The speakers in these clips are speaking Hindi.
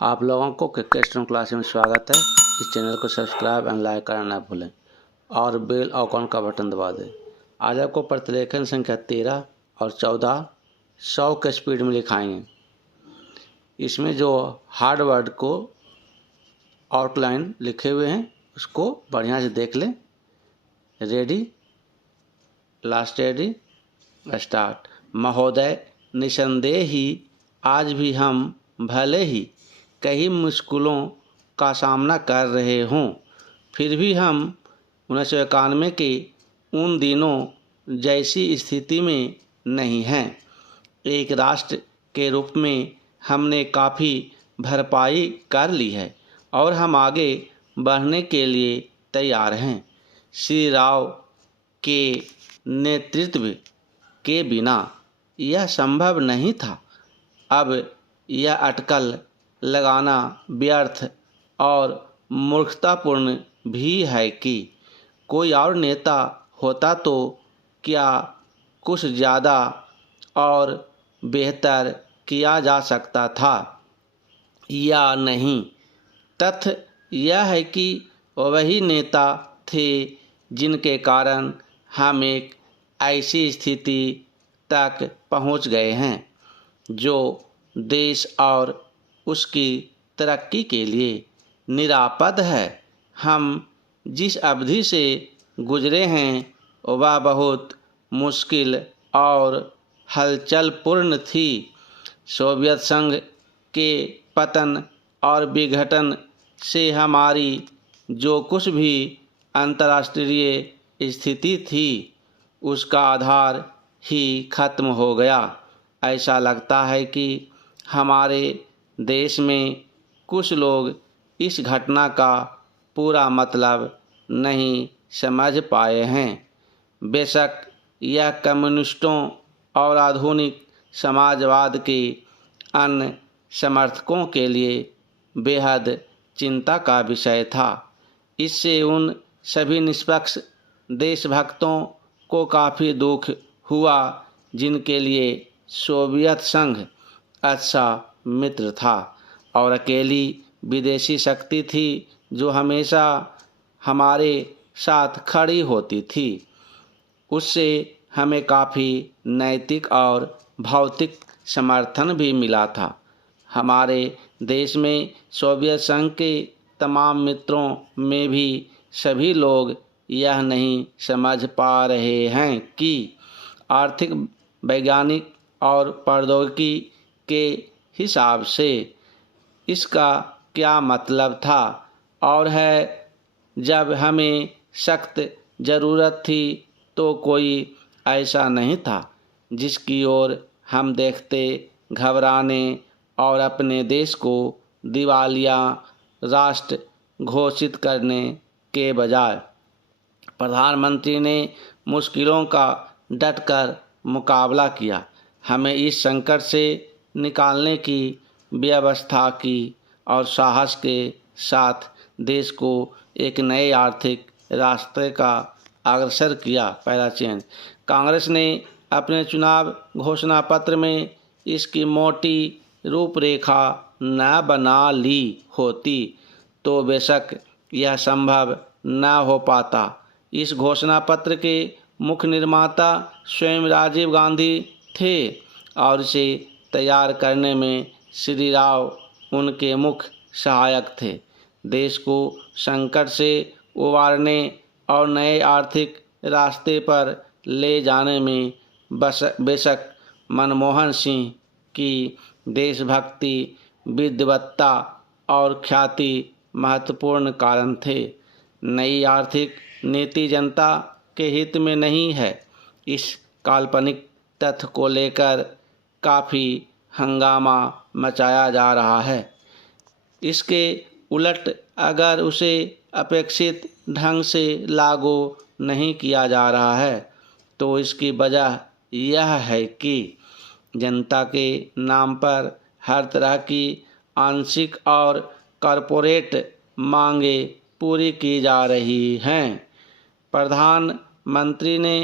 आप लोगों को क्रिकेट स्टूडेंट क्लास में स्वागत है। इस चैनल को सब्सक्राइब एंड लाइक करना ना भूलें और बेल आइकॉन का बटन दबा दें। आज आपको प्रतिलेखन संख्या 13 और 14 100 के स्पीड में लिखाएंगे। इसमें जो हार्ड वर्ड को आउटलाइन लिखे हुए हैं उसको बढ़िया से देख लें। Ready, last ready, start. महोदय, निसंदेह ही आज भी हम भले ही कई मुश्किलों का सामना कर रहे हों, फिर भी हम 1991 के उन दिनों जैसी स्थिति में नहीं हैं। एक राष्ट्र के रूप में हमने काफ़ी भरपाई कर ली है और हम आगे बढ़ने के लिए तैयार हैं। श्री राव के नेतृत्व के बिना यह संभव नहीं था। अब यह अटकल लगाना व्यर्थ और मूर्खतापूर्ण भी है कि कोई और नेता होता तो क्या कुछ ज़्यादा और बेहतर किया जा सकता था या नहीं। तथ्य यह है कि वही नेता थे जिनके कारण हम एक ऐसी स्थिति तक पहुंच गए हैं जो देश और उसकी तरक्की के लिए निरापद है। हम जिस अवधि से गुजरे हैं वह बहुत मुश्किल और हलचलपूर्ण थी। सोवियत संघ के पतन और विघटन से हमारी जो कुछ भी अंतर्राष्ट्रीय स्थिति थी उसका आधार ही खत्म हो गया। ऐसा लगता है कि हमारे देश में कुछ लोग इस घटना का पूरा मतलब नहीं समझ पाए हैं। बेशक यह कम्युनिस्टों और आधुनिक समाजवाद के अन्य समर्थकों के लिए बेहद चिंता का विषय था। इससे उन सभी निष्पक्ष देशभक्तों को काफ़ी दुख हुआ जिनके लिए सोवियत संघ अच्छा मित्र था और अकेली विदेशी शक्ति थी जो हमेशा हमारे साथ खड़ी होती थी। उससे हमें काफ़ी नैतिक और भौतिक समर्थन भी मिला था। हमारे देश में सोवियत संघ के तमाम मित्रों में भी सभी लोग यह नहीं समझ पा रहे हैं कि आर्थिक, वैज्ञानिक और प्रौद्योगिकी के हिसाब से इसका क्या मतलब था और है। जब हमें सख्त ज़रूरत थी तो कोई ऐसा नहीं था जिसकी ओर हम देखते घबराने और अपने देश को दिवालिया राष्ट्र घोषित करने के बजाय प्रधानमंत्री ने मुश्किलों का डटकर मुकाबला किया। हमें इस संकट से निकालने की व्यवस्था की और साहस के साथ देश को एक नए आर्थिक रास्ते का अग्रसर किया। पहला चेंज, कांग्रेस ने अपने चुनाव घोषणा पत्र में इसकी मोटी रूपरेखा न बना ली होती तो बेशक यह संभव न हो पाता। इस घोषणा पत्र के मुख्य निर्माता स्वयं राजीव गांधी थे और इसे तैयार करने में श्री राव उनके मुख्य सहायक थे। देश को संकट से उबारने और नए आर्थिक रास्ते पर ले जाने में बेशक मनमोहन सिंह की देशभक्ति, विद्वत्ता और ख्याति महत्वपूर्ण कारण थे। नई आर्थिक नीति जनता के हित में नहीं है। इस काल्पनिक तथ्य को लेकर काफ़ी हंगामा मचाया जा रहा है। इसके उलट अगर उसे अपेक्षित ढंग से लागू नहीं किया जा रहा है तो इसकी वजह यह है कि जनता के नाम पर हर तरह की आंशिक और कॉरपोरेट मांगे पूरी की जा रही हैं। प्रधानमंत्री ने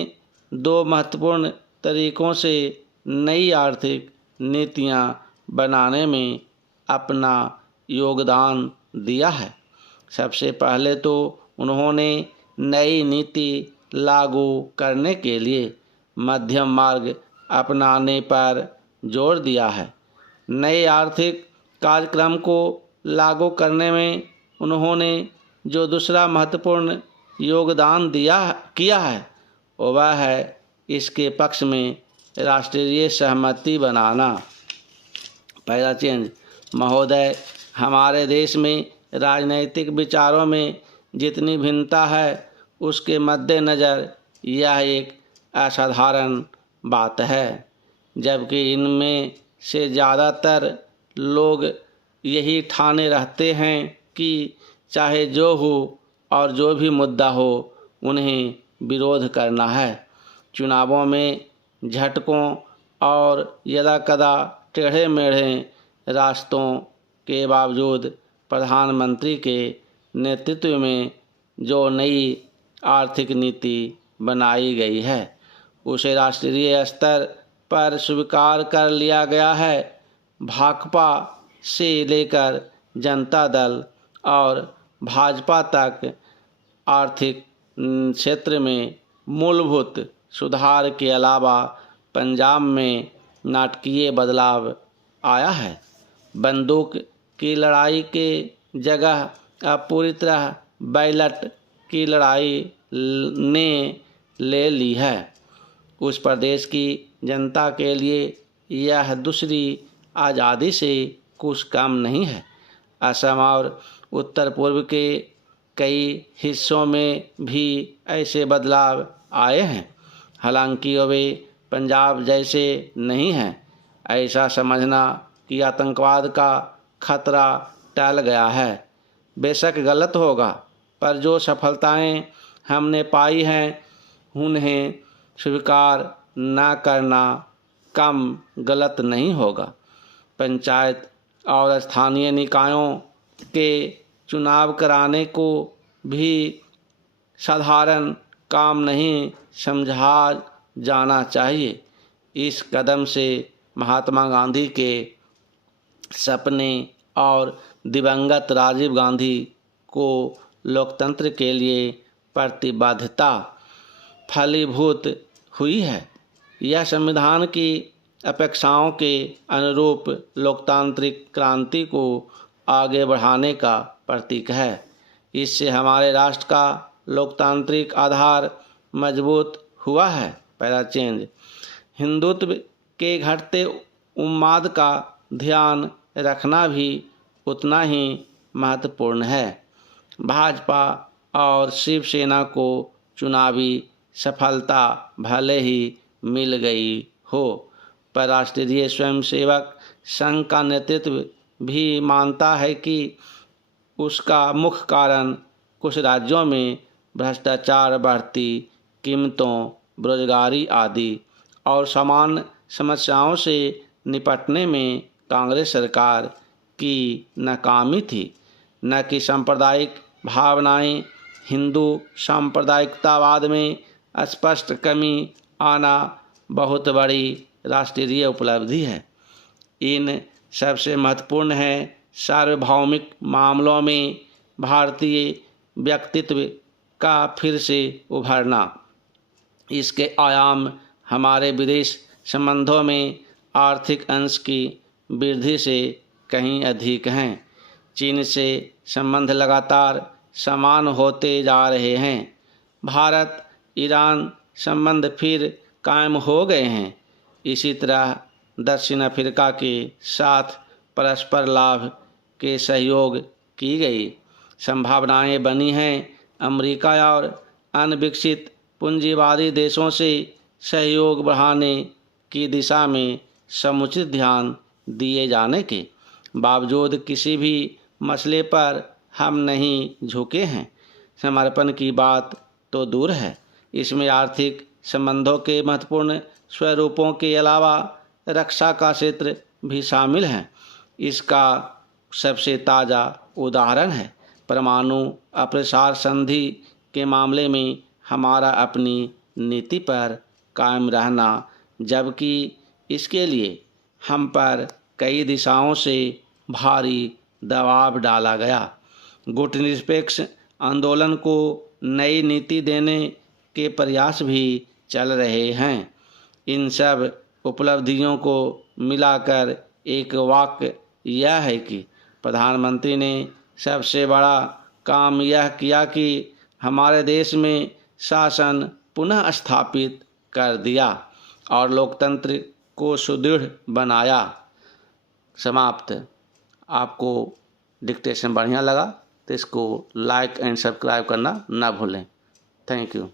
दो महत्वपूर्ण तरीकों से नई आर्थिक नीतियां बनाने में अपना योगदान दिया है। सबसे पहले तो उन्होंने नई नीति लागू करने के लिए मध्यम मार्ग अपनाने पर जोर दिया है। नए आर्थिक कार्यक्रम को लागू करने में उन्होंने जो दूसरा महत्वपूर्ण योगदान किया है वह है इसके पक्ष में राष्ट्रीय सहमति बनाना। पहला चेंज महोदय, हमारे देश में राजनैतिक विचारों में जितनी भिन्नता है उसके मद्देनज़र यह एक असाधारण बात है, जबकि इनमें से ज़्यादातर लोग यही ठाने रहते हैं कि चाहे जो हो और जो भी मुद्दा हो उन्हें विरोध करना है। चुनावों में झटकों और यदाकदा टेढ़े मेढ़े रास्तों के बावजूद प्रधानमंत्री के नेतृत्व में जो नई आर्थिक नीति बनाई गई है उसे राष्ट्रीय स्तर पर स्वीकार कर लिया गया है। भाकपा से लेकर जनता दल और भाजपा तक आर्थिक क्षेत्र में मूलभूत सुधार के अलावा पंजाब में नाटकीय बदलाव आया है। बंदूक की लड़ाई के जगह अब पूरी तरह बैलेट की लड़ाई ने ले ली है। उस प्रदेश की जनता के लिए यह दूसरी आज़ादी से कुछ कम नहीं है। असम और उत्तर पूर्व के कई हिस्सों में भी ऐसे बदलाव आए हैं, हालांकि वे पंजाब जैसे नहीं हैं। ऐसा समझना कि आतंकवाद का खतरा टल गया है बेशक गलत होगा, पर जो सफलताएं हमने पाई हैं उन्हें स्वीकार न करना कम गलत नहीं होगा। पंचायत और स्थानीय निकायों के चुनाव कराने को भी साधारण काम नहीं समझा जाना चाहिए। इस कदम से महात्मा गांधी के सपने और दिवंगत राजीव गांधी को लोकतंत्र के लिए प्रतिबद्धता फलीभूत हुई है। यह संविधान की अपेक्षाओं के अनुरूप लोकतांत्रिक क्रांति को आगे बढ़ाने का प्रतीक है। इससे हमारे राष्ट्र का लोकतांत्रिक आधार मजबूत हुआ है। पहला चेंज हिंदुत्व के घटते उन्माद का ध्यान रखना भी उतना ही महत्वपूर्ण है। भाजपा और शिवसेना को चुनावी सफलता भले ही मिल गई हो, पर राष्ट्रीय स्वयंसेवक संघ का नेतृत्व भी मानता है कि उसका मुख्य कारण कुछ राज्यों में भ्रष्टाचार, बढ़ती कीमतों, बेरोजगारी आदि और समान समस्याओं से निपटने में कांग्रेस सरकार की नाकामी थी, न कि सांप्रदायिक भावनाएं। हिंदू सांप्रदायिकतावाद में स्पष्ट कमी आना बहुत बड़ी राष्ट्रीय उपलब्धि है। इन सबसे महत्वपूर्ण है सार्वभौमिक मामलों में भारतीय व्यक्तित्व का फिर से उभरना। इसके आयाम हमारे विदेश संबंधों में आर्थिक अंश की वृद्धि से कहीं अधिक हैं। चीन से संबंध लगातार समान होते जा रहे हैं। भारत ईरान संबंध फिर कायम हो गए हैं। इसी तरह दक्षिण अफ्रीका के साथ परस्पर लाभ के सहयोग की गई संभावनाएं बनी हैं। अमेरिका और अन्य विकसित पूंजीवादी देशों से सहयोग बढ़ाने की दिशा में समुचित ध्यान दिए जाने के बावजूद किसी भी मसले पर हम नहीं झुके हैं। समर्पण की बात तो दूर है, इसमें आर्थिक संबंधों के महत्वपूर्ण स्वरूपों के अलावा रक्षा का क्षेत्र भी शामिल है। इसका सबसे ताज़ा उदाहरण है परमाणु अप्रसार संधि के मामले में हमारा अपनी नीति पर कायम रहना, जबकि इसके लिए हम पर कई दिशाओं से भारी दबाव डाला गया। गुटनिरपेक्ष आंदोलन को नई नीति देने के प्रयास भी चल रहे हैं। इन सब उपलब्धियों को मिलाकर एक वाक्य यह है कि प्रधानमंत्री ने सबसे बड़ा काम यह किया कि हमारे देश में शासन पुनः स्थापित कर दिया और लोकतंत्र को सुदृढ़ बनाया। समाप्त। आपको डिक्टेशन बढ़िया लगा तो इसको लाइक एंड सब्सक्राइब करना ना भूलें। Thank you.